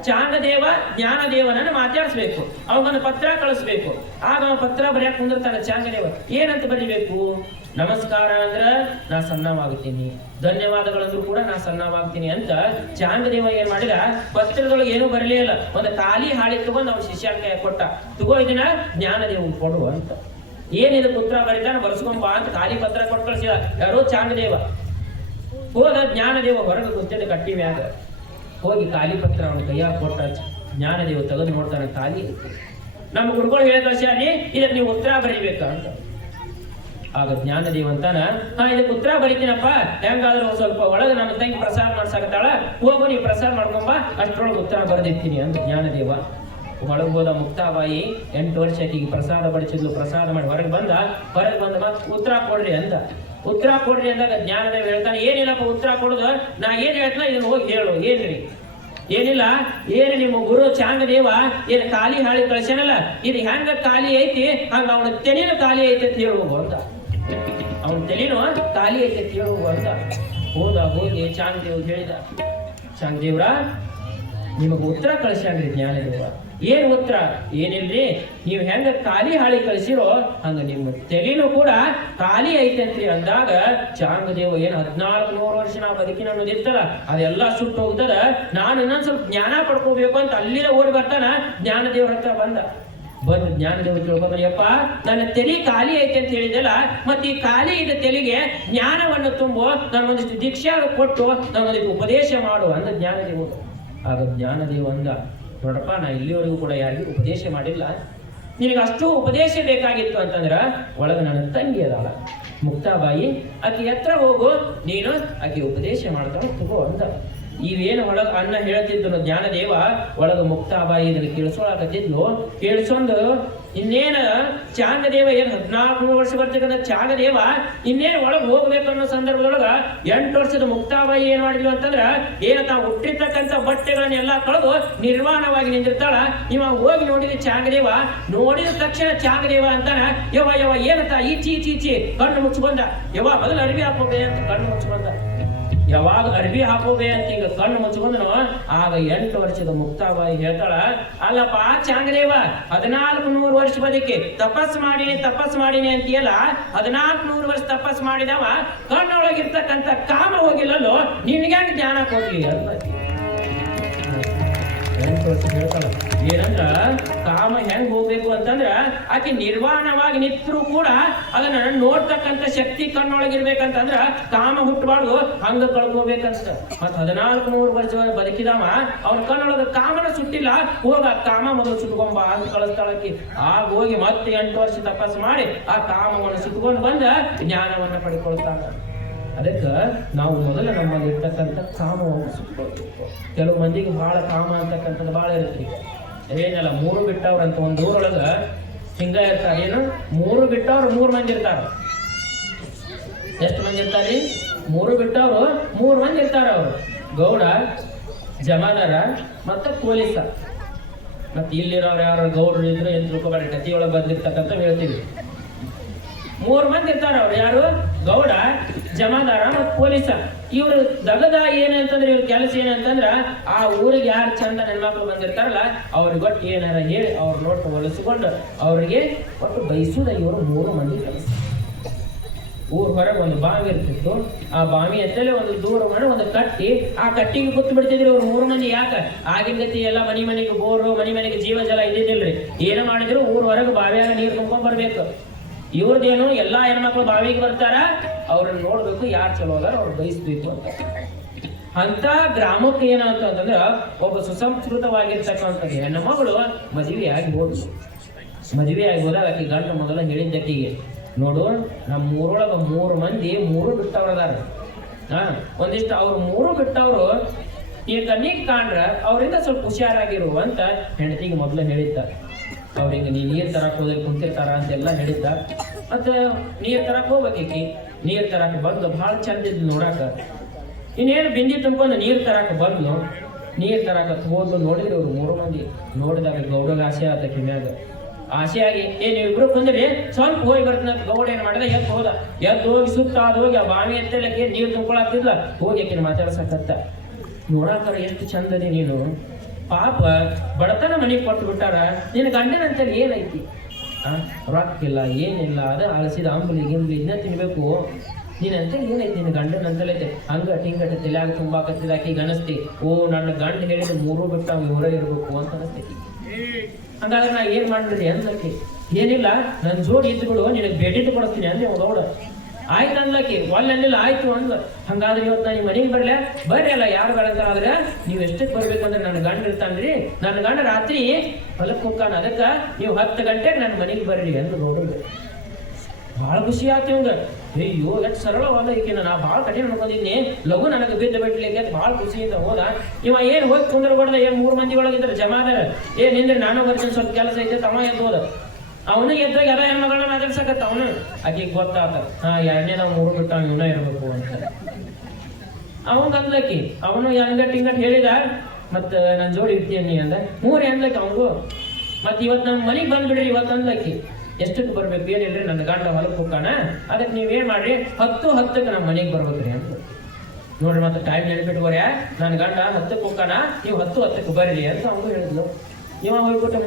ಚಾಂಗದೇವ ಜ್ಞಾನದೇವನನ್ನು ಮಾತಾಡಿಸ್ಬೇಕು. ಅವನ ಪತ್ರ ಕಳಿಸ್ಬೇಕು. ಆಗ ಅವನ ಪತ್ರ ಬರೆಯಕ್ಕೆ ಕುಂದಿರ್ತಾನೆ ಚಾಂಗದೇವ ಏನಂತ ಬರಿಬೇಕು? ನಮಸ್ಕಾರ ಅಂದ್ರ ನಾ ಸಣ್ಣವಾಗುತ್ತೀನಿ ಧನ್ಯವಾದಗಳಂದ್ರೂ ಕೂಡ ನಾ ಸಣ್ಣವಾಗ್ತೀನಿ ಅಂತ ಚಾಂಗದೇವ ಏನ್ ಮಾಡಿದ? ಪತ್ರದೊಳಗೆ ಏನೂ ಬರಲೇ ಇಲ್ಲ. ಒಂದು ಖಾಲಿ ಹಾಳಿ ತಗೊಂಡು ಅವ್ನ ಶಿಷ್ಯನ ಕೈ ಕೊಟ್ಟ. ತಗೋ ಇದನ್ನ ಜ್ಞಾನದೇವ ಕೊಡು ಅಂತ. ಏನಿದು ಪುತ್ರ ಬರೀತಾನೆ? ಬರ್ಸ್ಕೊಂಬ ಅಂತ ಖಾಲಿ ಪತ್ರ ಕೊಟ್ಟು ಕಳಿಸಿದ. ಯಾರೋ ಚಾಂಗದೇವ ಹೋದ ಜ್ಞಾನದೇವ ಹೊರಗೆ ಗೊತ್ತಿದ್ದ ಕಟ್ಟಿ ಹೋಗಿ ಖಾಲಿ ಪತ್ರ ಅವನ ಕೈಯಾಗ ಕೊಟ್ಟ ಜ್ಞಾನದೇವ ತೆಗೆದು ನೋಡ್ತಾನೆ ಖಾಲಿ. ನಮ್ಮ ಗುರುಗಳು ಹೇಳ ಕಳ್ಸ್ಯಾರಿ ಇದಕ್ಕೆ ನೀವು ಉತ್ತರ ಬರೀಬೇಕ? ಅಂತ. ಆಗ ಜ್ಞಾನದೇವ ಅಂತಾನ, ಹಾ, ಇದಕ್ಕೆ ಉತ್ತರ ಬರಿತೀನಪ್ಪ. ಹೆಂಗಾದ್ರೂ ಸ್ವಲ್ಪ ಒಳಗೆ ನಮ್ಮ ತಂಗಿ ಪ್ರಸಾರ ಮಾಡ್ಸಾಕತ್ತಾಳ. ಹೋಗು ನೀವು ಪ್ರಸಾರ ಮಾಡ್ಕೊಂಬ ಅಷ್ಟರೊಳಗೆ ಉತ್ತರ ಬರೆದಿರ್ತೀನಿ ಅಂತ ಜ್ಞಾನದೇವ. ಒಳಗೆ ಹೋದ ಮುಕ್ತಾಬಾಯಿ, ಎಂಟು ವರ್ಷ ಆಕಿಗೆ ಪ್ರಸಾದ ಬಡಿಸಿದ್ಲು. ಪ್ರಸಾದ ಮಾಡಿ ಹೊರಗೆ ಬಂದ. ಹೊರಗೆ ಬಂದ ಮತ್ತೆ ಉತ್ತರ ಕೊಡ್ರಿ ಅಂದ. ಉತ್ತರ ಕೊಡ್ರಿ ಅಂದಾಗ ಜ್ಞಾನದೇವ ಹೇಳ್ತಾನೆ, ಏನಿಲ್ಲಪ್ಪ ಉತ್ತರ ಕೊಡೋದು? ನಾ ಏನು ಹೇಳ್ತಾನ ಇದನ್ನ ಹೋಗಿ ಹೇಳು, ಏನ್ರಿ? ಏನಿಲ್ಲ? ಏನು ನಿಮ್ಮ ಗುರು ಚಾಂಗದೇವ? ಏನು ಖಾಲಿ ಹಾಳಿ ಕಳ್ಸ್ಯಾನಲ್ಲ, ಇದು ಹೆಂಗ ಖಾಲಿ ಐತಿ? ಹಂಗ ಅವನ ತೆಲಿನ ಖಾಲಿ ಐತಿ ಅಂತ ಹೇಳುವ ಅಂತ. ಅವನ ತಲೆನೂ ಖಾಲಿ ಐತೆ ಅಂತ ಹೇಳುವ ಅಂತ. ಹೋದ ಹೋಗಿ ಚಾಂಗದೇವ್ ಹೇಳಿದ, ಚಾಂಗದೇವ್ರ ನಿಮಗೆ ಉತ್ತರ ಕಳಿಸ್ಯಾನ್ರಿ ಜ್ಞಾನದೇವ ಏನು ಉತ್ತರ? ಏನಿಲ್ರಿ? ನೀವು ಹೆಂಗ ಖಾಲಿ ಹಾಳಿ ಕಳಿಸಿರೋ ಹಂಗ ನಿಮ್ಮ ತೆಲೆನೂ ಕೂಡ ಖಾಲಿ ಐತಂತ್ರಿ ಅಂದಾಗ ಚಾಂಗದೇವ ಏನು ಹದಿನಾಲ್ಕು ನೂರು ವರ್ಷ ನಾವು ಬದುಕಿನ ಅನ್ನೋದಿರ್ತಲ್ಲ ಅದೆಲ್ಲ ಸುಟ್ಟು ಹೋಗ್ತದ. ನಾನು ಇನ್ನೊಂದು ಸ್ವಲ್ಪ ಜ್ಞಾನ ಪಡ್ಕೋಬೇಕು ಅಂತ ಅಲ್ಲಿಂದ ಓಡಿ ಬರ್ತಾನ, ಜ್ಞಾನದೇವ್ರ ಹತ್ರ ಬಂದ. ಬಂದು ಜ್ಞಾನದೇವ ತಿಳ್ಕೊತಾನೆ ಯಪ್ಪ, ನನ್ನ ತಲೆ ಖಾಲಿ ಐತೆ ಅಂತ ಹೇಳಿದಲ್ಲ ಮತ್ತೆ ಈ ಖಾಲಿ ಇದ್ದ ತೆಲಿಗೆ ಜ್ಞಾನವನ್ನು ತುಂಬು ನಾನು ಒಂದಿಷ್ಟು ದೀಕ್ಷೆ ಕೊಟ್ಟು ನನ್ನೊಂದಿಷ್ಟು ಉಪದೇಶ ಮಾಡು ಅಂದ ಜ್ಞಾನದೇವ ಆಗ ಜ್ಞಾನದೇವ ಅಂದ, ನೋಡಪ್ಪ, ನಾ ಇಲ್ಲಿವರೆಗೂ ಕೂಡ ಯಾರಿಗೂ ಉಪದೇಶ ಮಾಡಿಲ್ಲ. ನಿನಗೆ ಅಷ್ಟು ಉಪದೇಶ ಬೇಕಾಗಿತ್ತು ಅಂತಂದ್ರೆ ಒಳಗೆ ನನ್ನ ತಂಗಿ ಅದಾಳ. ಮುಕ್ತಾಬಾಯಿ, ಆಕೆ ಹತ್ರ ಹೋಗು, ನೀನು ಆಕೆ ಉಪದೇಶ ಮಾಡ್ತಾಳೆ, ತಗೋ ಅಂದ. ಇವೇನು ಒಳಗೆ ಅನ್ನ ಹೇಳ್ತಿದ್ದನು ಜ್ಞಾನದೇವ ಒಳಗೆ ಮುಕ್ತಾಬಾಯಿ ಇದನ್ನು ಕೇಳಿಸೋಳಾಕತ್ತಿದ್ಲು. ಕೇಳಿಸೊಂದು ಇನ್ನೇನು ಚಾಂಗದೇವ ಏನು ಹದಿನಾಲ್ಕು ವರ್ಷ ಬರ್ತಕ್ಕಂಥ ಚಾಂಗದೇವ ಇನ್ನೇನು ಒಳಗೆ ಹೋಗ್ಬೇಕು ಅನ್ನೋ ಸಂದರ್ಭದೊಳಗ ಎಂಟು ವರ್ಷದ ಮುಕ್ತಾಬಾಯಿ ಏನ್ ಮಾಡಿದ್ವಿ ಅಂತಂದ್ರ ಏನ ತಾವು ಹುಟ್ಟಿರ್ತಕ್ಕಂಥ ಬಟ್ಟೆಗಳನ್ನೆಲ್ಲ ಕಳೆದು ನಿರ್ವಾಣವಾಗಿ ನಿಂತಿರ್ತಾಳ ಇವ ಹೋಗಿ ನೋಡಿದ ಚಾಂಗದೇವ ನೋಡಿದ ತಕ್ಷಣ ಚಾಂಗದೇವ ಅಂತಾನ ಯವ ಯವ ಏನಂತ ಈಚಿ ಈಚಿ ಈಚಿ, ಕಣ್ಣು ಮುಚ್ಕೊಂಡ ಯವ ಮೊದಲು ಅರಿವಿ ಹಾಕೋದೇ ಅಂತ ಕಣ್ಣು ಮುಚ್ಕೊಂಡ ಯಾವಾಗ ಅರ್ಬಿ ಹಾಕೋಬೇ ಅಂತ ಈಗ ಕಣ್ಣು ಮುಚ್ಕೊಂಡ್ನು ಆಗ ಎಂಟು ವರ್ಷದ ಮುಕ್ತಾಬಾಯಿ ಹೇಳ್ತಾಳ, ಅಲ್ಲಪ್ಪ ಚಾಂಗ್ರೇವ ಹದಿನಾಲ್ಕು ನೂರು ವರ್ಷ ಬದುಕಿ, ತಪಸ್ ಮಾಡಿನಿ ತಪಸ್ ಮಾಡಿನಿ ಅಂತೀಯಲ್ಲ ಹದಿನಾಲ್ಕು ನೂರು ವರ್ಷ ತಪಸ್ ಮಾಡಿದವ, ಕಣ್ಣೊಳಗಿರ್ತಕ್ಕಂಥ ಕಾಮ ಹೋಗಿಲ್ಲಲ್ಲೋ, ನಿನ್ಗೆ ಜ್ಞಾನ ಕೊಡ್ಲಿ? ಅಂತ ಎಂಟು ವರ್ಷ ಹೇಳ್ತಾಳ. ಏನಂದ್ರ, ಕಾಮ ಹೆಂಗ್ ಹೋಗ್ಬೇಕು ಅಂತಂದ್ರ ಆಕೆ ನಿರ್ವಾಣವಾಗಿ ನಿತ್ರು ಕೂಡ ಅದನ್ನ ನೋಡ್ತಕ್ಕಂತ ಶಕ್ತಿ ಕಣ್ಣೊಳಗಿರ್ಬೇಕಂತಂದ್ರ ಕಾಮ ಹುಟ್ಟಬಾರ್ದು ಹಂಗ ಕಳ್ಕೋಬೇಕಂತ. ಮತ್ ಹದಿನಾಲ್ಕು ನೂರು ವರ್ಷ ಬದುಕಿದಾಮ ಅವ್ರ ಕಣ್ಣೊಳಗ ಕಾಮನ ಸುಟ್ಟಿಲ್ಲ, ಹೋಗ ಕಾಮ ಮೊದಲು ಸುಟ್ಕೊಂಬ ಅಂತ ಕಳಿಸ್ತಾಳಕಿ. ಆಗ ಹೋಗಿ ಮತ್ತೆ ಎಂಟು ವರ್ಷ ತಪಸ್ ಮಾಡಿ ಆ ಕಾಮವನ್ನು ಸುಟ್ಕೊಂಡು ಬಂದ ಜ್ಞಾನವನ್ನ ಪಡ್ಕೊಳ್ತಾಳ ಅದಕ್ಕೆ ನಾವು ಮೊದಲ ನಮ್ಮಲ್ಲಿ ಇರ್ತಕ್ಕಂಥ ಕಾಮವನ್ನು ಸುಟ್ಕೊಳ್ಬೇಕು. ಕೆಲವು ಮಂದಿಗೆ ಬಹಳ ಕಾಮ ಅಂತಕ್ಕಂಥದ್ದು ಬಹಳ ಇರುತ್ತೆ. ಏನಲ್ಲ, ಮೂರು ಬಿಟ್ಟವ್ರ ಅಂತ ಒಂದು ಊರೊಳಗ ಹಿಂಗ ಇರ್ತಾರೆ ಏನು? ಮೂರು ಬಿಟ್ಟವ್ರು, ಮೂರು ಮಂದಿ ಇರ್ತಾರ. ಎಷ್ಟು ಮಂದಿ ಇರ್ತಾರಿ? ಮೂರು ಬಿಟ್ಟವ್ರು, ಮೂರು ಮಂದಿ ಇರ್ತಾರ ಅವರು. ಗೌಡ, ಜಮಾದಾರ ಮತ್ತೆ ಪೊಲೀಸ. ಮತ್ತೆ ಇಲ್ಲಿರೋರು ಯಾರು ಗೌಡರು ಇದ್ರು ಏನ್ ತಿಳ್ಕೊಬೇಡಿ ಕತಿಯೊಳಗೆ ಬಂದಿರ್ತಕ್ಕಂಥ ಹೇಳ್ತೀವಿ. ಮೂರು ಮಂದಿ ಇರ್ತಾರ ಅವ್ರು ಯಾರು? ಗೌಡ ಜಮಾದಾರ ಮತ್ತು ಪೊಲೀಸ, ಇವರು ದಗದ ಏನಂತಂದ್ರೆ ಇವ್ರ ಕೆಲಸ ಏನಂತಂದ್ರ ಆ ಊರಿಗೆ ಯಾರು ಚಂದ ಹೆಣ್ಮಕ್ಳು ಬಂದಿರ್ತಾರಲ್ಲ, ಅವ್ರಿಗೆ ಒಟ್ಟು ಏನಾರ ಹೇಳಿ ಅವ್ರ ನೋಟ್ ಹೊಲಿಸ್ಕೊಂಡು ಅವ್ರಿಗೆ ಒಟ್ಟು ಬಯಸುದ ಇವರು ಮೂರು ಮಂದಿ ಕೆಲಸ. ಊರ್ ಹೊರಗೆ ಒಂದು ಬಾವಿ ಇರ್ತಿತ್ತು, ಆ ಬಾವಿ ಎತ್ತಲೆ ಒಂದು ದೂರ ಮಾಡಿ ಒಂದು ಕಟ್ಟಿ, ಆ ಕಟ್ಟಿಗೆ ಗೊತ್ತು ಬಿಡ್ತಿದ್ರು ಅವ್ರು ಮೂರು ಮಂದಿ. ಯಾಕ? ಆಗಿನ ಗತಿ ಎಲ್ಲ ಮನಿ ಮನೆಗೆ ಬೋರು, ಮನಿ ಮನೆಗೆ ಜೀವ ಜಲ ಇದ್ದಿದ್ದಿಲ್ರಿ. ಏನ ಮಾಡಿದ್ರು? ಊರ್ ಹೊರಗೆ ಬಾವಿಯಾಗ ನೀರು ತುಂಬ ಬರ್ಬೇಕು. ಇವ್ರದ್ದೇನು ಎಲ್ಲಾ ಹೆಣ್ಮಕ್ಳು ಬಾವಿಗೆ ಬರ್ತಾರ? ಅವ್ರನ್ನ ನೋಡ್ಬೇಕು ಯಾರು ಚಲೋ ಅದಾರ ಅವ್ರು ಬಯಸ್ಬೇಕು ಅಂತ. ಅಂತ ಗ್ರಾಮಕ್ಕೆ ಏನಂತ ಅಂತಂದ್ರ ಒಬ್ಬ ಸುಸಂಸ್ಕೃತವಾಗಿರ್ತಕ್ಕಂಥ ಹೆಣ್ಣು ಮಗಳು ಮದುವೆ ಆಗಿ ಮದುವೆ ಆಗಿ ಹೋದಾಗ ಆಕೆ ಗಂಡ ಮೊದಲ ಹೇಳಿದ್ದಕ್ಕಿಗೆ ನೋಡು ನಮ್ಮ ಊರೊಳಗ ಮೂರು ಮಂದಿ ಮೂರು ಬಿಟ್ಟವ್ರದಾರ. ಹಾ, ಒಂದಿಷ್ಟು ಅವ್ರು ಮೂರು ಬಿಟ್ಟವ್ರು ಈ ಕಣ್ಣಿಗೆ ಕಾಣ್ರ, ಅವರಿಂದ ಸ್ವಲ್ಪ ಹುಷಾರಾಗಿರು ಅಂತ ಹೆಂಡತಿಗೆ ಮೊದಲು ಹೇಳಿದ್ದ. ಅವ್ರಿಗೆ ನೀ ನೀರು ತರಕ್ ಹೋದ್ರೆ ಕುಂತಿರ್ತಾರ ಅಂತೆಲ್ಲ ಹೇಳಿದ್ದ. ಮತ್ತ ನೀರ್ ತರಕ್ ಹೋಗ್ಬೇಕಿ ನೀರ್ ತರಕ್ ಬಂದು ಭಾಳ ಚಂದ ಇದ್ ನೋಡಾಕ. ಇನ್ನೇನು ಬಿಂದಿ ತುಂಬ್ಕೊಂಡು ನೀರ್ ತರಕ ಬಂದು ನೀರ್ ತರಕ ಹೋದ್ಲು ನೋಡಿದ್ರು ಅವ್ರು ಮೂರು ಮಂದಿ. ನೋಡಿದಾಗ ಗೌಡಗ ಆಸೆ ಆತ ಕಿಮ್ಯಾಗ ಆಸೆ ಆಗಿ, ಏ ಇಬ್ರು ಕುಂದ್ರಿ. ಸ್ವಲ್ಪ ಹೋಗಿ ಬರ್ತೀನಿ ಗೌಡ ಏನ್ ಮಾಡಿದ? ಎದ್ದು ಹೋದ. ಎದ್ದು ಹೋಗಿ ಸುತ್ತ ಅದು ಹೋಗಿ ಆ ಬಾವಿ ಎತ್ತಲಕ್ಕೆ ನೀರು ತುಂಬ್ಕೊಳತ್ತಿದ್ಲ ಹೋಗಿ ಮಾತಾಡ್ಸಕತ್ತ ನೋಡಾಕರ ಎಷ್ಟು ಚಂದದಿ ನೀನು. ಪಾಪ ಬಡತನ ಮನೆಗೆ ಕೊಟ್ಟು ಬಿಟ್ಟಾರ, ನಿನ್ನ ಗಂಡನಂತಲ್ಲಿ ಏನೈತಿ ರೊಕ್ಕಿಲ್ಲ, ಏನಿಲ್ಲ, ಅದ ಅಲಸಿದ ಅಂಬಲಿ ಗಿಂಬಲಿ ಇನ್ನ ತಿನ್ಬೇಕು. ನೀನಂತ ಏನೈತಿ ನಿನ್ನ ಗಂಡನ ಅಂತಲೈತೆ ಹಂಗ ಟಿಂಗಟ ತಲೆಯಾಗ ತುಂಬಾ ಕತ್ತಿದಾಕಿ ಗಣಸ್ತಿ ಓ, ನನ್ನ ಗಂಡ ಹೇಳಿದ ಮೂರು ಬಿಟ್ಟ ಮೂರೇ ಇರಬೇಕು ಅಂತ ಅನಸ್ತೈತಿ ಹಂಗಾದ್ರೆ ನಾ ಏನ್ ಮಾಡ್ಬಿಡ್ರಿ ಅಂದಕ್ಕೆ ಏನಿಲ್ಲ ನನ್ನ ಜೋಡಿ ಇದ್ದುಗಳು ನಿನಗೆ ಭೇಟಿ ಕೊಡಿಸ್ತೀನಿ ಅಂದ್ರೆ ನೋಡ ಆಯ್ತು ಅನ್ಲಕ್ಕಿ ಅನ್ನಿಲ್ಲ ಆಯ್ತು ಅಂದ್ಲ. ಹಂಗಾದ್ರೆ ಇವತ್ತು ನಾನು ಮನೆಗೆ ಬರ್ಲೆ? ಬರ್ರಿ ಅಲ್ಲ ಯಾರು ಬರಂತ ಆದ್ರೆ ನೀವು ಎಷ್ಟಕ್ಕೆ ಬರ್ಬೇಕಂದ್ರೆ ನನ್ನ ಗಂಡ ಇರ್ತಾನ್ರಿ. ನನ್ನ ಗಂಡ ರಾತ್ರಿ ಹೊಲಕ್ಕೆ ಹೋಗ್ತಾನ ಅದಕ್ಕ ನೀವು ಹತ್ತು ಗಂಟೆಗೆ ನನ್ನ ಮನೆಗೆ ಬರ್ರಿ ಎಂದು ನೋಡೋದು. ಭಾಳ ಖುಷಿ ಆಯ್ತು ಇವಂಗ. ಅಯ್ಯೋ, ಎಷ್ಟು ಸರಳವಾದ ಈಕಿನ. ನಾ ಭಾಳ ಕಠಿಣ ಅನ್ಕೊಂಡಿದ್ನಿ. ಲಘು ನನಗೆ ಬಿದ್ದು ಬಿಡ್ಲಿಕ್ಕೆ ಅಂತ ಭಾಳ ಖುಷಿಯಿಂದ ಹೋದ. ಇವ ಏನು ಹೋಗಿ ಕುಂದ್ರಬಾರ್ದ ಏನು ಮೂರು ಮಂದಿ ಒಳಗಿದ್ರೆ ಏ, ನಿಂದ್ರೆ, ನಾನು ಬರ್ತೀನಿ. ಸ್ವಲ್ಪ ಕೆಲಸ ಐತೆ, ತಮ್ಮ ಎದ್ದು ಹೋದ. ಅವನು ಎದ್ದಾಗ ಎಲ್ಲ ಹೆಣ್ಮಗಳನ್ನ ಮಾತಾಡ್ಸಕತ್ತ ಅವನು? ಆಕೆಗೆ ಗೊತ್ತಾತ, ಹಾ, ಎರಡನೇ ನಾವು ಮೂರು ಬಿಟ್ಟು ಅವ್ನು ಇವನ ಇರಬೇಕು ಅಂತ ಅವನ್ ಅಂದ್ಲಕ್ಕಿ ಅವನು ಎಂಗಟ್ ಹಿಂಗಟ್ ಹೇಳಿದ, ಮತ್ತ ನನ್ನ ಜೋಡಿ ಇರ್ತೀನಿ ಅಂದ. ಮೂರ್ ಎಂದ್ಲಕ್ಕಿ ಅವನಿಗೂ ಮತ್ ಇವತ್ ನಮ್ಮ ಮನೆಗೆ ಬಂದ್ಬಿಡ್ರಿ ಇವತ್ತು ಅಂದ್ಲಕ್ಕಿ. ಎಷ್ಟಕ್ಕೆ ಬರ್ಬೇಕು ಏನಿಲ್ರಿ ನನ್ನ ಗಂಡ ಹೊಲಕ್ಕೆ ಹೋಗೋಣ ಅದಕ್ಕೆ ನೀವೇನ್ ಮಾಡ್ರಿ, ಹತ್ತು ಹತ್ತಕ್ಕೆ ನಮ್ಮ ಮನೆಗೆ ಬರ್ಬೇಕ್ರಿ ಅಂತ ನೋಡ್ರಿ ಮತ್ತೆ ಟೈಮ್ ನೆನಪಿಟ್ಕೋರ್ಯ ನನ್ನ ಗಂಡ ಹತ್ತಕ್ಕೆ ಹೋಗೋಣ ನೀವು ಹತ್ತು ಹತ್ತಕ್ಕೆ ಬರ್ರಿ ಅಂತ ಅವನು ಹೇಳಿದ್ಲು. ಇವ ಹೋಗ್ಬಿಟ್ಟು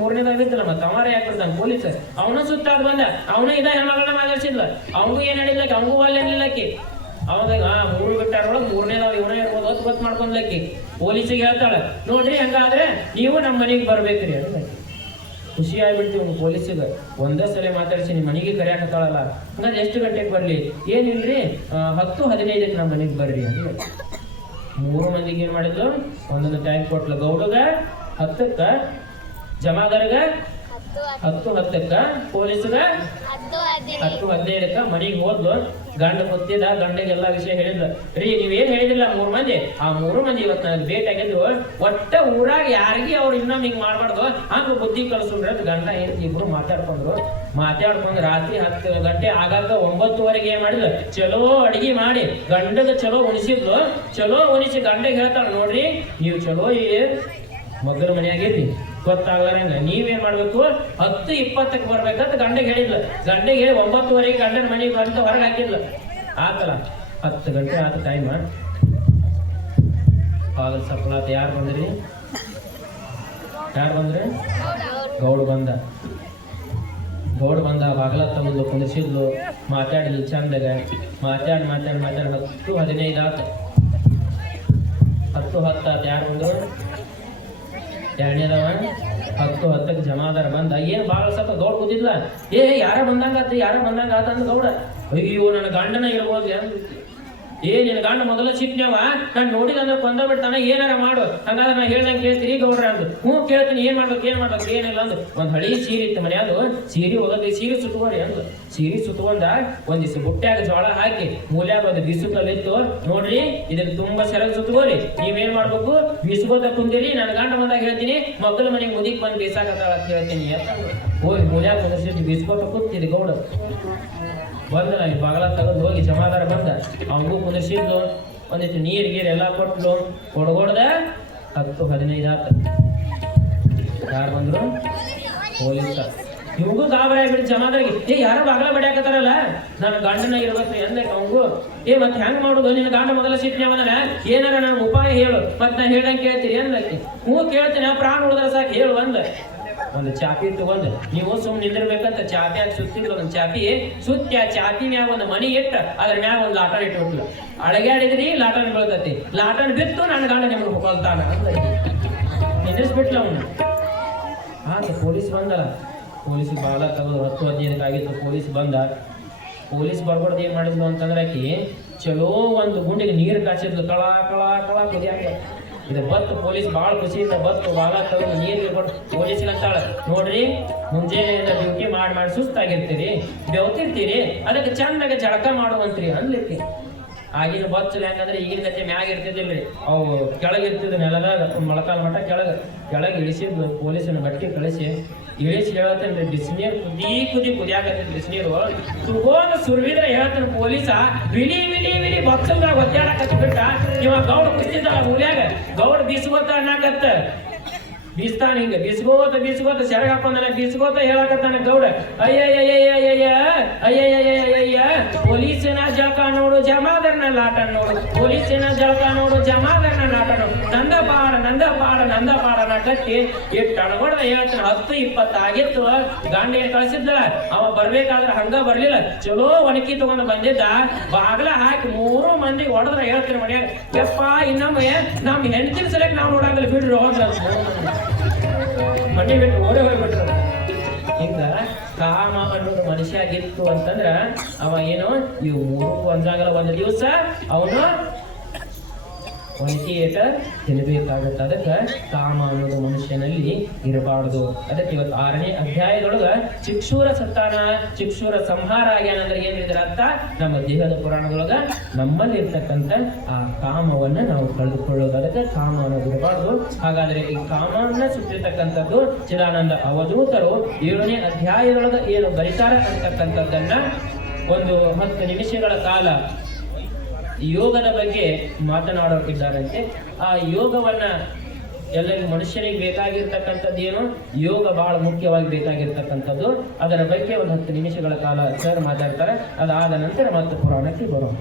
ಇದ್ದಿಲ್ಲ ಮತ್ತೆ ಅವಾರ ಯಾಕೆ ಬಿಡ್ತಾನೆ ಪೊಲೀಸ್ ಅವನು ಸುತ್ತಾಡ್ ಬಂದ, ಅವನು ಇದ ಹೆಣ್ಮಗಳನ್ನ ಮಾತಾಡ್ಸಿದ್ಲ. ಅವನಿಗೂ ಏನ್ ಹೇಳಿಲ್ಲಕಿ ಅವನಿಗೂ ಅಲ್ಲಿ ಹೇಳಿಲ್ಲಕ್ಕೆ ಅವಾಗ, ಆ, ಮೂರು ಬಿಟ್ಟಾರೊಳಗೆ ಮೂರನೇದಾಗ ಇವನೇ ಇರ್ಬೋದು ಅಂತ ಗೊತ್ತು ಮಾಡ್ಕೊಂಡ್ಲಕ್ಕಿ. ಪೊಲೀಸಿಗೆ ಹೇಳ್ತಾಳೆ, ನೋಡ್ರಿ ಹಂಗಾದ್ರೆ ನೀವು ನಮ್ಮ ಮನೆಗೆ ಬರ್ಬೇಕ್ರಿ ಅಂತ ಖುಷಿ ಆಗ್ಬಿಡ್ತೀವಿ ಅವ್ನು ಪೊಲೀಸಿಗೆ. ಒಂದೇ ಸಲ ಮಾತಾಡ್ಸಿ ನಿಮ್ಮ ಮನೆಗೆ ಕರೆಯಾಕತ್ತಾಳಲ್ಲ ಹಂಗಾದ್ರೆ ಎಷ್ಟು ಗಂಟೆಗೆ ಬರ್ಲಿ? ಏನಿಲ್ರಿ? ಹತ್ತು, ಹದಿನೈದಕ್ಕೆ ನಮ್ಮ ಮನೆಗೆ ಬರ್ರಿ ಅಂತ ಮೂರು ಮಂದಿಗೆ ಏನು ಮಾಡಿದ್ಲು? ಒಂದೊಂದು ಟ್ಯಾಂಕ್ ಕೊಟ್ಲು ಗೌಡಗ, ಹತ್ತಕ್ಕ ಜಮಾದಾರಗ? ಹತ್ತು ಹತ್ತಕ್ಕ? ಪೊಲೀಸ್ಗ? ಹತ್ತು ಹದಿನೈದು. ಹತ್ತು ಹದಿನೈದಕ್ಕ? ಮನೆಗೆ ಹೋದ್ಲು. ಗಂಡ ಗೊತ್ತಿಲ್ಲ ಗಂಡಗೆ ಎಲ್ಲಾ ವಿಷಯ ಹೇಳಿದ್ಲು. ರೀ ನೀವೇನ್ ಹೇಳಿದಿಲ್ಲ ಮೂರ್ ಮಂದಿ? ಆ ಮೂರು ಮಂದಿ ಇವತ್ತು ನನಗೆ ಭೇಟಿ ಆಗಿದ್ರು ಒಟ್ಟ ಊರಾಗ ಯಾರಿಗೆ ಅವ್ರು ಇನ್ನೊಮ್ಮೆ ಹಿಂಗ್ ಮಾಡ್ಬಾರ್ದು? ಹಂಗ ಬುದ್ಧಿ ಕಳ್ಸುಂದ್ರೆ ಗಂಡ ಏನ್ ಇಬ್ರು ಮಾತಾಡ್ಕೊಂಡ್ರು. ಮಾತಾಡ್ಕೊಂಡು ರಾತ್ರಿ ಹತ್ತು ಗಂಟೆ ಆಗಾಗ ಒಂಬತ್ತುವರೆಗೆ ಏನ್ ಮಾಡಿದ್ಲು? ಚಲೋ ಅಡಿಗೆ ಮಾಡಿ ಗಂಡದ ಚಲೋ ಉಣಿಸಿದ್ಲು. ಚಲೋ ಉಣಿಸಿ ಗಂಡಗೆ ಹೇಳ್ತಾಳ ನೋಡ್ರಿ ನೀವು ಚಲೋ ಈ ಮಗನ ಮನೆಯಾಗೈತಿ ಗೊತ್ತಾಗ್ಲಾರಂಗ ನೀವೇನ್ ಮಾಡ್ಬೇಕು? ಹತ್ತು ಇಪ್ಪತ್ತಕ್ಕೆ ಬರ್ಬೇಕಂತ ಗಂಡಗೆ ಹೇಳಿದ್ಲ. ಗಂಡಗೆ ಹೇಳಿ ಒಂಬತ್ತುವರೆಗೆ ಗಂಡನ ಮನೆಗೆ ಬಂತ ಹೊರಗೆ ಹಾಕಿಲ್ಲ ಆತಲ್ಲ, ಹತ್ತು ಗಂಟೆ ಆತ ಟೈಮ್ ಆಗಲ್ ಸಪ್ಲಾತ್ ಯಾರು ಬಂದ್ರಿ? ಯಾರು ಬಂದ್ರಿ? ಗೌಡ್ ಬಂದ. ಗೌಡ್ ಬಂದ, ಬಾಗಲ ತಗೊಂಡು ಕುಣಿಸಿದ್ಲು ಮಾತಾಡಿದ್ಲು ಚಂದಾಗ. ಮಾತಾಡಿ ಮಾತಾಡಿ ಮಾತಾಡಿ, ಹತ್ತು ಹದಿನೈದು ಆತ. ಹತ್ತು ಹತ್ತು ಆತ ಯಾರು ಬಂದ್ರು? ಎರಡನೇದವ? ಹತ್ತು ಹತ್ತಕ್ಕೆ ಜಮಾದಾರ ಬಂದ. ಏನು ಭಾಳ ಸ್ವಲ್ಪ ಗೌಡ ಕೂತಿದ್ಲ? ಏ, ಯಾರ ಬಂದಂಗ ಯಾರ ಬಂದಂಗ ಆತ ಅಂದ ಗೌಡ. ಅಯ್ಯೋ, ನನ್ನ ಗಂಡನ ಇರ್ಬೋದು ಏ, ನಿನ್ನ ಗಂಡ ಮೊದಲ ಚಿಪ್ನವ ನಾನು ನೋಡಿದ ಅಂದ್ರೆ ಕೊಂದ ಬಿಡ್ತಾನ. ಏನಾರ ಮಾಡು. ಹಂಗಾದ್ರೆ ನಾ ಹೇಳ್ದಂಗೆ ಕೇಳ್ತೀರಿ ಗೌಡ್ರ ಅಂದು. ಹ್ಞೂ, ಕೇಳ್ತೀನಿ. ಏನು ಮಾಡ್ಬೇಕು ಏನು ಮಾಡ್ಬೇಕು, ಏನಿಲ್ಲ ಅಂದು. ಒಂದು ಹಳಿ ಸೀರೆ ಇತ್ತು ಮನ್ಯಾದು ಸೀರೆ ಹೋಗೋದು ಸೀರೆ ಸುತ್ಕೋರಿ ಅಂದು. ಸೀರೆ ಸುತ್ಕೊಂಡ ಒಂದಿವ್ಸ ಬುಟ್ಟ್ಯಾಗ ಜೋಳ ಹಾಕಿ ಮೂಲ್ಯಾಗ ಒಂದು ಬಿಸುಕಲ್ಲಿತ್ತು ನೋಡ್ರಿ, ಇದನ್ನ ತುಂಬಾ ಸೆರಗ್ ಸುತ್ಕೋರಿ ನೀವೇನ್ ಮಾಡ್ಬೇಕು? ಬಿಸುಕೋತ ಕುಂದಿರಿ. ನನ್ನ ಗಂಡ ಬಂದಾಗ ಹೇಳ್ತೀನಿ. ಮಕ್ಕಳ ಮನೆಗೆ ಮುದಿಕ್ ಬಂದು ಬೀಸಾಕತ್ತಾಳ ಅಂತ ಹೇಳ್ತೀನಿ ಅಂತ. ಹೋಗಿ ಮೂಲ್ಯಾಗ ಬಿಸ್ಕೋತ ಕೂತಿದ್ ಗೌಡ. ಬಂದ ಈ ಬಗಲ ತೆಗೆದು ಹೋಗಿ ಜಮಾದಾರ ಬಂದ. ಅವನಿಗೂ ಕುಂದಿರ್ಸಿದ್ದು ಒಂದಿತ್ತು ನೀರು ಗೀರ್ ಎಲ್ಲ ಕೊಟ್ಲು. ಕೊಡ್ಗೊಡ್ದ ಹತ್ತು ಹದಿನೈದು ಆತ. ಯಾರು ಬಂದ್ರು? ಹೋಲಿಸ ಇವಂಗೂ ಗಾಬರಿ ಆಗ್ಬಿಟ್ಟು ಜಮಾದಾರಿಗೆ. ಏ, ಯಾರು ಬಾಗಲ ಬಡಿಯಾಕತ್ತಾರಲ್ಲ? ನನ್ನ ಗಂಡನ ಇರ್ಬೇಕು ಎಂದ ಅವಂಗೂ ಏ, ಮತ್ತೆ ಹೆಂಗ್ ಮಾಡುದು? ನಿನ್ನ ಗಂಡ ಮೊದಲ ಸಿಟ್ನೆ ಅವನಲ್ಲ ಏನಾರ ನಾನು ಉಪಾಯ ಹೇಳು. ಮತ್ ನಾ ಹೇಳ್ದಂಗೆ ಕೇಳ್ತೀರಿ ಎಂದಕ್ಕೆ? ಹ್ಞೂ ಕೇಳ್ತೀನಿ ಪ್ರಾಣ ಉಳಿದ್ರೆ ಸಾಕು, ಹೇಳು ಅಂದ. ಒಂದು ಚಾಪಿ ತಗೊಂಡು, ನೀವು ಸುಮ್ಮನೆ ನಿಂದಿರ್ಬೇಕಂತ ಚಾಪಿ ಹಾಕಿ ಸುತ್ತಿದ್ರು ಒಂದು ಚಾಪಿ ಸುತ್ತಿ ಆ ಚಾಪಿ ಮ್ಯಾಗ ಒಂದು ಮನಿ ಇಟ್ಟ, ಅದ್ರ ಮ್ಯಾಗ ಒಂದು ಲಾಟನ್ ಇಟ್ಟು ಅಳಗ್ಯಾಡಿದ್ರಿ ಲಾಟನ್ ಬೀಳ್ತತಿ. ಲಾಟನ್ ಬಿತ್ತು ನನ್ನ ಗಂಡ ನಿಮ್ಗೆ ಹೊಕೊಳ್ತಾನ ನಿಂದಿಸ್ಬಿಟ್ಲ ಅವನು. ಆತ ಪೊಲೀಸ್ ಬಂದಲ್ಲ ಪೊಲೀಸ್ ಬಾಲ ತಗೋದು ಹತ್ತು ಹದಿನೈದಕ್ಕೆ ಪೊಲೀಸ್ ಬಂದ. ಪೊಲೀಸ್ ಬರ್ಬಾರ್ದು ಏನು ಮಾಡಿದ್ಲು ಅಂತಂದ್ರೆ ಆಕಿ, ಚಲೋ ಒಂದು ಗುಂಡಿಗೆ ನೀರು ಕಾಚಿದ್ಲು ಕಳ ಕಳ ಕಳ ಕುದಿಯಾಕ. ಇದು ಬತ್ತು ಪೊಲೀಸ್ ಭಾಳ ಖುಷಿಯಿಂದ ಬತ್ತು ಬಾಲ ತಗೊಂಡು ನೀರು ಕೊಟ್ಟು ಪೊಲೀಸ್ಗೆ ಅಂತಾಳ ನೋಡ್ರಿ, ಮುಂಜಾನೆಯಿಂದ ಡ್ಯೂಟಿ ಮಾಡಿ ಮಾಡಿ ಸುಸ್ತಾಗಿರ್ತೀರಿ. ಬೆವ್ತಿರ್ತೀರಿ ಅದಕ್ಕೆ ಚಂದಾಗ ಜಳಕ ಮಾಡುವಂತ್ರಿ ಅನ್ಲಿಕ್ಕೆ. ಆಗಿನ ಬಚ್ಚಲ್ ಹೆಂಗಂದ್ರೆ ಈಗಿನ ಗಂಟೆ ಮ್ಯಾಗ ಇರ್ತಿದ್ದಿಲ್ರಿ ಅವು ಕೆಳಗೆ ನೆಲದ ಮೊಳಕಾಲ ಮಟ್ಟ ಕೆಳಗೆ. ಕೆಳಗೆ ಇಳಿಸಿದ್ದು ಪೊಲೀಸನ ಬಟ್ಟೆ ಕಳಿಸಿ. ಇಳಿಸಿ ಹೇಳ್ತೇನ್ರಿ ಬಿಸಿನೀರು ಕುದಿ ಕುದಿ ಕುದಿಯಾಕತ್ತಿ ಬಿಸಿನೀರು ತುಗೋನ್ ಸುರ್ವಿದ್ರೆ ಹೇಳ್ತಾನೆ ಪೊಲೀಸ ವಿಲಿ ವಿಲಿ ವಿಲಿ ಬಕ್ಸಲ್ದಾಗ ಒದ್ದಾಡಕತ್ತ ಬಿಟ್ಟ ಇವ ಗೌಡ ಕುಸ್ತಿದ್ದಲ್ಲ ಊರ್ಯಾಗ, ಗೌಡ ಬೀಸ್ಕೋತ ಅನ್ನಕತ್ತ. ಬೀಸ್ತಾನ ಹಿಂಗ, ಬೀಸ್ಕೋತ ಬೀಸ್ಕೋತ, ಸೆರಗ ಹಾಕೊಂಡನ, ಬೀಸ್ಕೋತ ಹೇಳಕತ್ತಾನ ಗೌಡ. ಅಯ್ಯಯ್ಯಯ್ಯಯ್ಯಯ್ಯ ಅಯ್ಯಯ್ಯಯ್ಯಯ್ಯ ಪೊಲೀಸಿನ ಜಳಕ ನೋಡು, ಜಮಾದರ್ನ ಲಾಟ ನೋಡು. ಪೊಲೀಸಿನ ಜಳಕ ನೋಡು, ಜಮಾದರ್ನ ಲಾಟ ನೋಡು. ನಂದ ಬಾಡ ನಂದ ಬಾಡ ನಂದ ಬಾಡ ನಾ ಕಟ್ಟಿ ಇಟ್ಟು ಹೇಳ್ತ ಹೇಳ್ತಾನ, ಹತ್ತು ಇಪ್ಪತ್ತು ಆಗಿತ್ತು ಗಾಂಡ ಏನ್ ಕಳ್ಸಿದ್ದ ಅವ ಬರ್ಬೇಕಾದ್ರೆ ಹಂಗ ಬರ್ಲಿಲ್ಲ. ಚಲೋ ಒಣಕಿ ತಗೊಂಡು ಬಂದಿದ್ದ. ಬಾಗ್ಲ ಹಾಕಿ ಮೂರು ಮಂದಿ ಹೊಡೆದ್ರ ಹೇಳ್ತೀನಿ ಮನ್ಯಾಗ, ಯಪ್ಪ ಇನ್ನೊಮ್ಮೆ ನಮ್ ಹೆಂಡತಿನ ಸಲಕ್ ನಾವು ನೋಡಂಗಿಲ್ಲ, ಬಿಡ್ರಿ ಹೋದ್ರ ಮನೆ ಬಿಟ್ಟು ಓಡೇ ಹೋಗ್ಬಿಟ್ರು ಹಿಂಗ ಕಾಮ ಅನ್ನೋದು ಮನುಷ್ಯಾಗಿತ್ತು ಅಂತಂದ್ರ ಅವ ಏನು ಇವು ಮೂರು ಒಂದಾಗಲ್ಲ ಒಂದು ದಿವಸ ಅವನು ಏಟ ತಿನ್ನಬೇಕಾಗತ್ತೆ ಅದಕ್ಕೆ ಕಾಮ ಅನ್ನೋದು ಮನುಷ್ಯನಲ್ಲಿ ಇರಬಾರ್ದು. ಅದಕ್ಕೆ ಇವತ್ತು ಆರನೇ ಅಧ್ಯಾಯದೊಳಗ ಚಿಕ್ಷೂರ ಸತ್ತಾನ, ಚಿಕ್ಷೂರ ಸಂಹಾರ ಆಗ್ಯಾನಂದ್ರೆ ಏನು ಇದ್ರ ಅರ್ಥ? ನಮ್ಮ ದೇಹದ ಪುರಾಣದೊಳಗ ನಮ್ಮಲ್ಲಿ ಇರ್ತಕ್ಕಂಥ ಆ ಕಾಮವನ್ನ ನಾವು ಕಳೆದುಕೊಳ್ಳೋದು. ಅದಕ್ಕೆ ಕಾಮ ಅನ್ನೋದು ಇರಬಾರ್ದು. ಹಾಗಾದ್ರೆ ಈ ಕಾಮವನ್ನ ಸುತ್ತಿರ್ತಕ್ಕಂಥದ್ದು ಚಿದಾನಂದ ಅವಧೂತರು ಏಳನೇ ಅಧ್ಯಾಯದೊಳಗ ಏನು ಬರಿತಾರ ಅಂತಕ್ಕಂಥದ್ದನ್ನ ಒಂದು ಹತ್ತು ನಿಮಿಷಗಳ ಕಾಲ ಯೋಗದ ಬಗ್ಗೆ ಮಾತನಾಡೋಕಿದ್ದಾರಂತೆ ಆ ಯೋಗವನ್ನ ಎಲ್ಲರಿಗೂ ಮನುಷ್ಯನಿಗೆ ಬೇಕಾಗಿರ್ತಕ್ಕಂಥದ್ದು ಏನು? ಯೋಗ ಬಹಳ ಮುಖ್ಯವಾಗಿ ಬೇಕಾಗಿರ್ತಕ್ಕಂಥದ್ದು. ಅದರ ಬಗ್ಗೆ ಒಂದು ಹತ್ತು ನಿಮಿಷಗಳ ಕಾಲ ಸರ್ ಮಾತಾಡ್ತಾರೆ. ಅದಾದ ನಂತರ ಮತ್ತೆ ಪುರಾಣಕ್ಕೆ ಬರೋಣ.